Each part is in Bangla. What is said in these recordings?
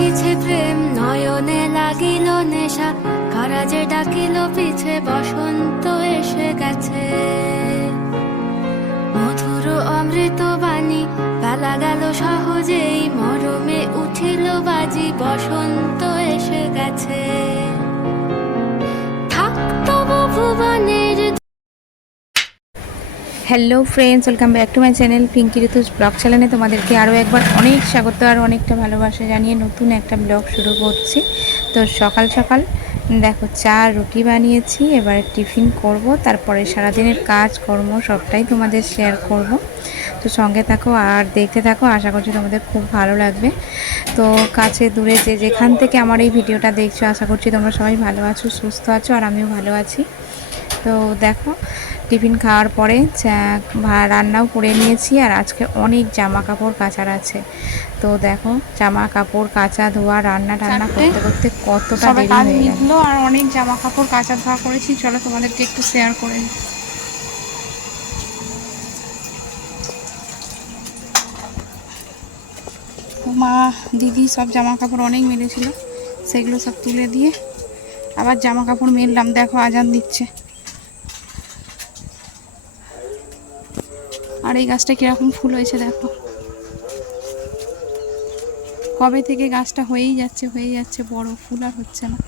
লাগিছে প্রেম, নয়নে লাগিল নেশা। কারা যে ডাকিল পিছে, বসন্ত এসে গেছে। মধুর অমৃত বাণী পালা গেল সহজেই। মরমে উঠিল বাজি, বসন্ত এসে hello friends welcome back to my channel Pinki Ritu's blog চ্যানেলে তোমাদেরকে আরও একবার অনেক স্বাগত আর অনেকটা ভালোবাসা জানিয়ে নতুন একটা ব্লগ শুরু করছি। তো সকাল সকাল, দেখো চা, রুটি বানিয়েছি, এবার টিফিন করব, তারপরে সারাদিনের কাজ কর্ম সবটাই তোমাদের শেয়ার করব। তো সঙ্গে থাকো আর দেখতে থাকো, আশা করছি তোমাদের খুব ভালো লাগবে। তো কাছে দূরে যে যেখান থেকে আমার এই ভিডিওটা দেখছ, আশা করছি তোমরা সবাই ভালো আছো, সুস্থ আছো, আর আমিও ভালো আছি। তো দেখো টিফিন খাওয়ার পরে রান্নাও করে নিয়েছি আর আজকে অনেক জামা কাপড় কাচার আছে। তো দেখো জামা কাপড় কাচা ধোয়া রান্না টান্না করতে করতে কতটা দেরি হয়ে গেল। আর অনেক জামা কাপড় কাচা ধোয়া করেছি। চলো তোমাদেরকে একটু শেয়ার করে নিই। মা দিদি সব জামা কাপড় অনেক মেলেছিল। সেগুলো সব তুলে দিয়ে আবার জামা কাপড় মেললাম। দেখো আজান দিচ্ছে। আর এই গাছটা কীরকম ফুল হয়েছে দেখো। কবে থেকে গাছটা হয়েই যাচ্ছে হয়ে যাচ্ছে, বড় ফুল আর হচ্ছে না।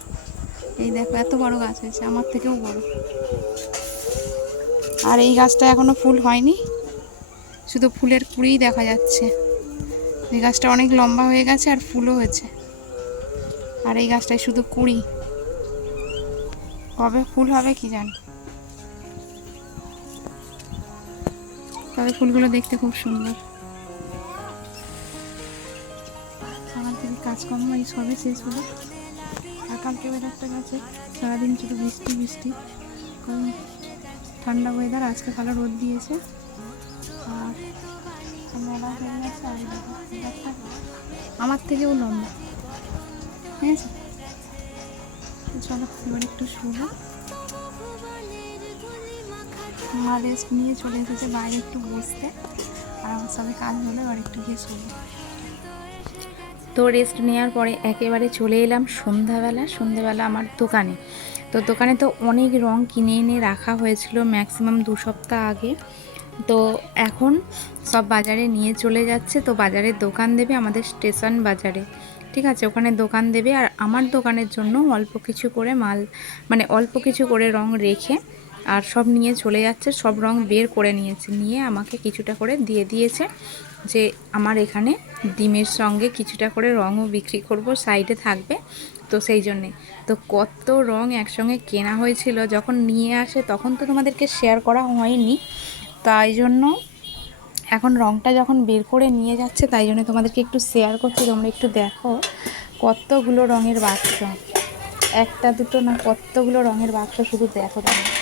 এই দেখো, এত বড় গাছ হয়েছে, আমার থেকেও বড়। আর এই গাছটা এখনও ফুল হয়নি, শুধু ফুলের কুড়িই দেখা যাচ্ছে। এই গাছটা অনেক লম্বা হয়ে গেছে আর ফুলও হয়েছে। আর এই গাছটায় শুধু কুড়ি। কবে ফুল হবে কি জানি। তবে ফুলগুলো দেখতে খুব সুন্দর। আমার থেকে কাজকর্ম এই সবে শেষ হলো, আর কালকে ওয়েদারটা গেছে, সারাদিন শুধু বৃষ্টি বৃষ্টি। কারণ ঠান্ডা ওয়েদার আজকে ভালো রোদ দিয়েছে। আর হয়ে আমার থেকেও লম্বা। আছে? চলো, এবার একটু শুভ মা রেস্ট নিয়ে চলে এসেছে বাইরে একটু বসতে। আর আমার সবাই কাজ হলো এবার একটু গিয়ে শুভ তো রেস্ট নেওয়ার পরে একেবারে চলে এলাম সন্ধ্যাবেলা সন্ধ্যাবেলা আমার দোকানে। তো দোকানে তো অনেক রং কিনে এনে রাখা হয়েছিল ম্যাক্সিমাম দু সপ্তাহ আগে। তো এখন সব বাজারে নিয়ে চলে যাচ্ছে, তো বাজারের দোকান দেবে আমাদের স্টেশন বাজারে। ঠিক আছে, ওখানে দোকান দেবে। আর আমার দোকানের জন্য অল্প কিছু করে মাল মানে অল্প কিছু করে রং রেখে আর সব নিয়ে চলে যাচ্ছে, সব রং বের করে নিয়েছে, নিয়ে আমাকে কিছুটা করে দিয়ে দিয়েছে যে আমার এখানে ডিমের সঙ্গে কিছুটা করে রঙও বিক্রি করব, সাইডে থাকবে, তো সেই জন্যে। তো কত রং একসঙ্গে কেনা হয়েছিল, যখন নিয়ে আসে তখন তো তোমাদেরকে শেয়ার করা হয়নি, তাই জন্য এখন রংটা যখন বের করে নিয়ে যাচ্ছে তাই জন্য তোমাদেরকে একটু শেয়ার করছি, তোমরা একটু দেখো কতগুলো রঙের বাক্স। একটা দুটো না কতগুলো রঙের বাক্স শুধু দেখো তোমরা।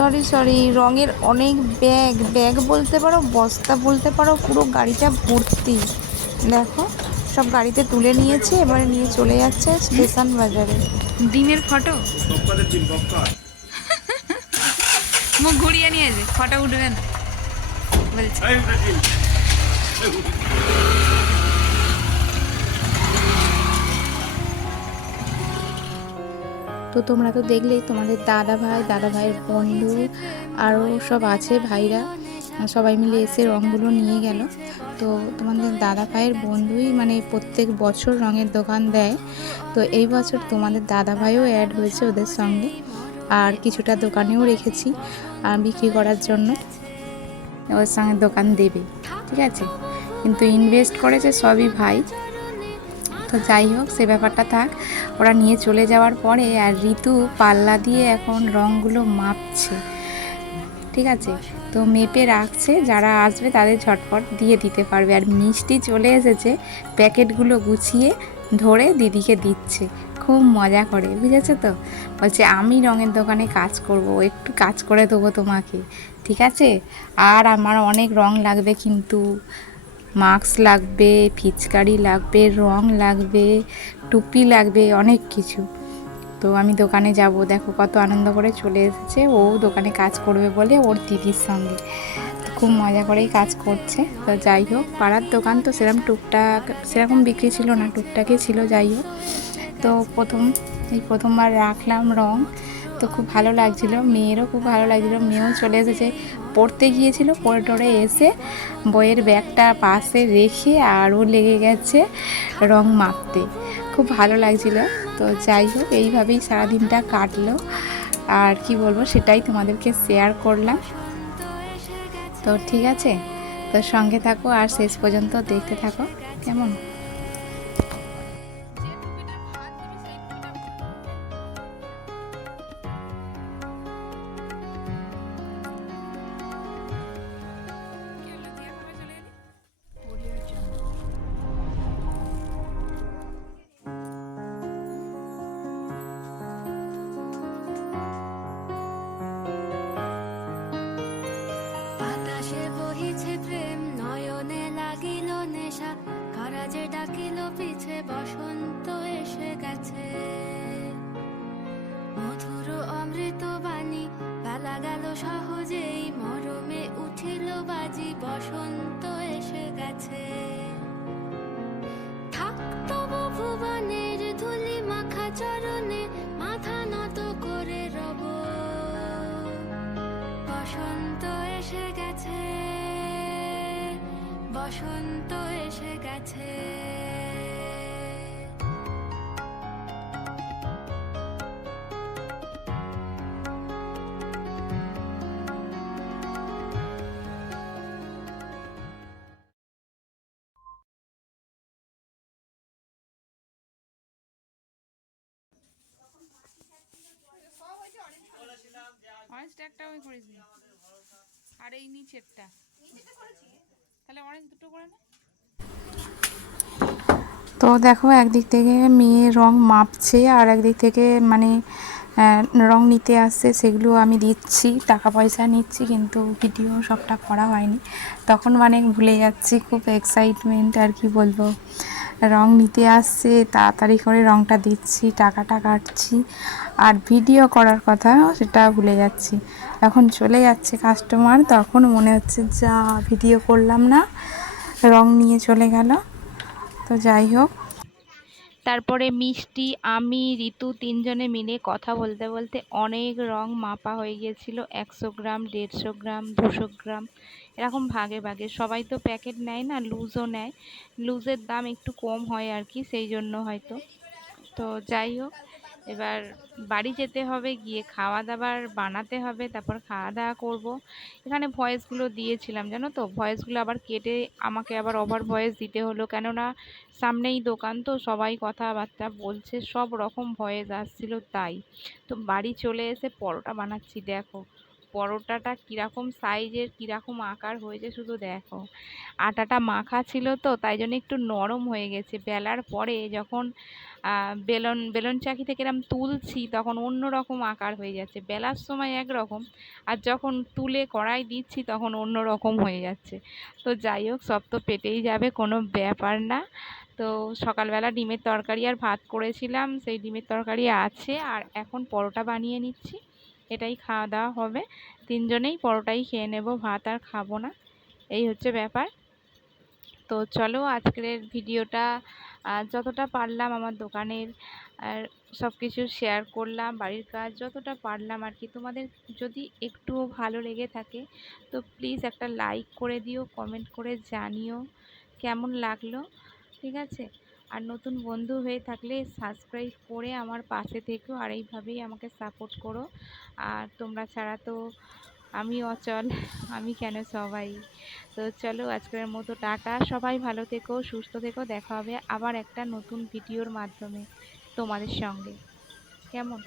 সরি সরি রঙের অনেক ব্যাগ ব্যাগ বলতে পারো বস্তা বলতে পারো পুরো গাড়িটা ভর্তি। দেখো সব গাড়িতে তুলে নিয়েছে এবারে নিয়ে চলে যাচ্ছে স্টেশন বাজারে। ডিমের ফটো? মুখ ঘুরিয়ে নিয়েছে ফটো উঠবে না। বলছে। তো তোমরা তো দেখলেই তোমাদের দাদা ভাই, দাদা ভাইয়ের বন্ধু আরও সব আছে ভাইরা। সবাই মিলে এসে রঙগুলো নিয়ে গেল। তো তোমাদের দাদা ভাইয়ের বন্ধুই মানে প্রত্যেক বছর রঙের দোকান দেয়। তো এই বছর তোমাদের দাদা ভাইও অ্যাড হয়েছে ওদের সঙ্গে। আর কিছুটা দোকানেও রেখেছি বিক্রি করার জন্য। ওর সঙ্গে দোকান দেবে, ঠিক আছে? কিন্তু ইনভেস্ট করেছে সবই ভাই। তো যাই হোক, সে ব্যাপারটা থাক। ওরা নিয়ে চলে যাওয়ার পরে আর ঋতু পাল্লা দিয়ে এখন রঙগুলো মাপছে। ঠিক আছে? তো মেপে রাখছে, যারা আসবে তাদের ঝটপট দিয়ে দিতে পারবে। আর মিষ্টি চলে এসেছে, প্যাকেটগুলো গুছিয়ে ধরে দিদিকে দিচ্ছে। খুব মজা করে, বুঝেছ তো? বলছে, আমি রঙের দোকানে কাজ করব, একটু কাজ করে দেবো তোমাকে। ঠিক আছে? আর আমার অনেক রং লাগবে কিন্তু। মাস্ক লাগবে ফিচকারি লাগবে, রং লাগবে, টুপি লাগবে, অনেক কিছু। তো আমি দোকানে যাব, দেখো কত আনন্দ করে চলে এসেছে। ও দোকানে কাজ করবে বলে ওর দিদির সঙ্গে। খুব মজা করেই কাজ করছে। তো যাই হোক, পাড়ার দোকান তো সেরকম টুকটাক, সেরকম বিক্রি ছিল না, টুকটাকই ছিল, যাই হোক। তো প্রথম, এই প্রথমবার রাখলাম রং। তো খুব ভালো লাগছিল, মেয়েরও খুব ভালো লাগছিল, মেয়েও চলে এসেছে। পড়তে গিয়েছিল, পড়ে টড়ে এসে বইয়ের ব্যাগটা পাশে রেখে আরও লেগে গেছে রং মাপতে। খুব ভালো লাগছিল। তো যাই হোক, এইভাবেই সারাদিনটা কাটলো। আর কি বলব, সেটাই তোমাদেরকে শেয়ার করলাম। তো ঠিক আছে? তো সঙ্গে থাকো আর শেষ পর্যন্ত দেখতে থাকো। কেমন? যে ডাকিল, পিছে বসন্ত এসে গেছে। মধুর অমৃত বাণী, বেলা গেল সহজেই, মরমে উঠিল বাজি, বসন্ত এসে গেছে। থাক তবু ভুবনের ধুলি মাখা চরণে, মাথা নত করে রব। বসন্ত এসে গেছে বসন্ত এসে গেছে। অরেঞ্জটা একটা ওই নি আর এই নিচেরটা। তো দেখো একদিক থেকে মেয়ে রং মাপছে আর একদিক থেকে মানে রং নিতে আসছে, সেগুলো আমি দিচ্ছি, টাকা পয়সা নিচ্ছি, কিন্তু ভিডিও সবটা করা হয়নি। তখন মানে ভুলে যাচ্ছি, খুব এক্সাইটমেন্ট আর কি বলব। রং নিতে আসছে, তাড়াতাড়ি করে রংটা দিচ্ছি, টাকাটা কাটছি। আর ভিডিও করার কথা সেটা ভুলে যাচ্ছি। এখন চলে যাচ্ছে কাস্টমার তখন মনে হচ্ছে যা ভিডিও করলাম না, রং নিয়ে চলে গেল। তো যাই হোক তারপরে মিষ্টি, আমি, ঋতু তিনজনে মিলে কথা বলতে বলতে অনেক রং মাপা হয়ে গিয়েছিল। একশো গ্রাম, দেড়শো গ্রাম, দুশো গ্রাম, এরকম ভাগে ভাগে। সবাই তো প্যাকেট নেয় না, লুজও নেয়। লুজের দাম একটু কম হয় আর কি, সেই জন্য হয়তো। তো যাই হোক এবার বাড়ি যেতে হবে, গিয়ে খাওয়া দাওয়ার বানাতে হবে, তারপর খাওয়া দাওয়া করব। এখানে ভয়েসগুলো দিয়েছিলাম, জানো তো? ভয়েসগুলো আবার কেটে আমাকে আবার ওভার ভয়েস দিতে হলো, কেননা সামনেই দোকান তো, সবাই কথাবার্তা বলছে, সব রকম ভয়েস আসছিল তাই। তো বাড়ি চলে এসে পরোটা বানাচ্ছি, দেখো। পরোটাটা কীরকম সাইজের কীরকম আকার হয়েছে শুধু দেখো। আটাটা মাখা ছিল তো, তাই জন্য একটু নরম হয়ে গেছে। বেলার পরে যখন বেলন বেলন চাকি থেকে এরম তুলছি, তখন অন্য রকম আকার হয়ে যাচ্ছে। বেলার সময় একরকম, আর যখন তুলে কড়াই দিচ্ছি, তখন অন্য রকম হয়ে যাচ্ছে। তো যাই হোক, সব তো পেটেই যাবে, কোনো ব্যাপার না। তো সকালবেলা ডিমের তরকারি আর ভাত করেছিলাম, সেই ডিমের তরকারি আছে, আর এখন পরোটা বানিয়ে নিচ্ছি। এটাই খাওয়া দাওয়া হবে। তিনজনেই পরোটাই খেয়ে নেব, ভাত আর খাব না। এই হচ্ছে ব্যাপার। তো চলো আজকের ভিডিওটা যতটা পারলাম আমার দোকানের, আর সব কিছু শেয়ার করলাম, বাড়ির কাজ যতটা পারলাম আর কি। তোমাদের যদি একটুও ভালো লেগে থাকে, তো প্লিজ একটা লাইক করে দিও কমেন্ট করে জানিও, কেমন লাগল? ঠিক আছে? আর নতুন বন্ধু হয়ে থাকলে সাবস্ক্রাইব করে আমার পাশে থেকো আর এইভাবেই আমাকে সাপোর্ট করো। আর তোমরা ছাড়া তো আমি অচল, আমি কেন সবাই? তো চলো আজকের মতো টাটা। সবাই ভালো থেকো, সুস্থ থেকো। দেখা হবে আবার একটা নতুন ভিডিওর মাধ্যমে তোমাদের সঙ্গে। কেমন?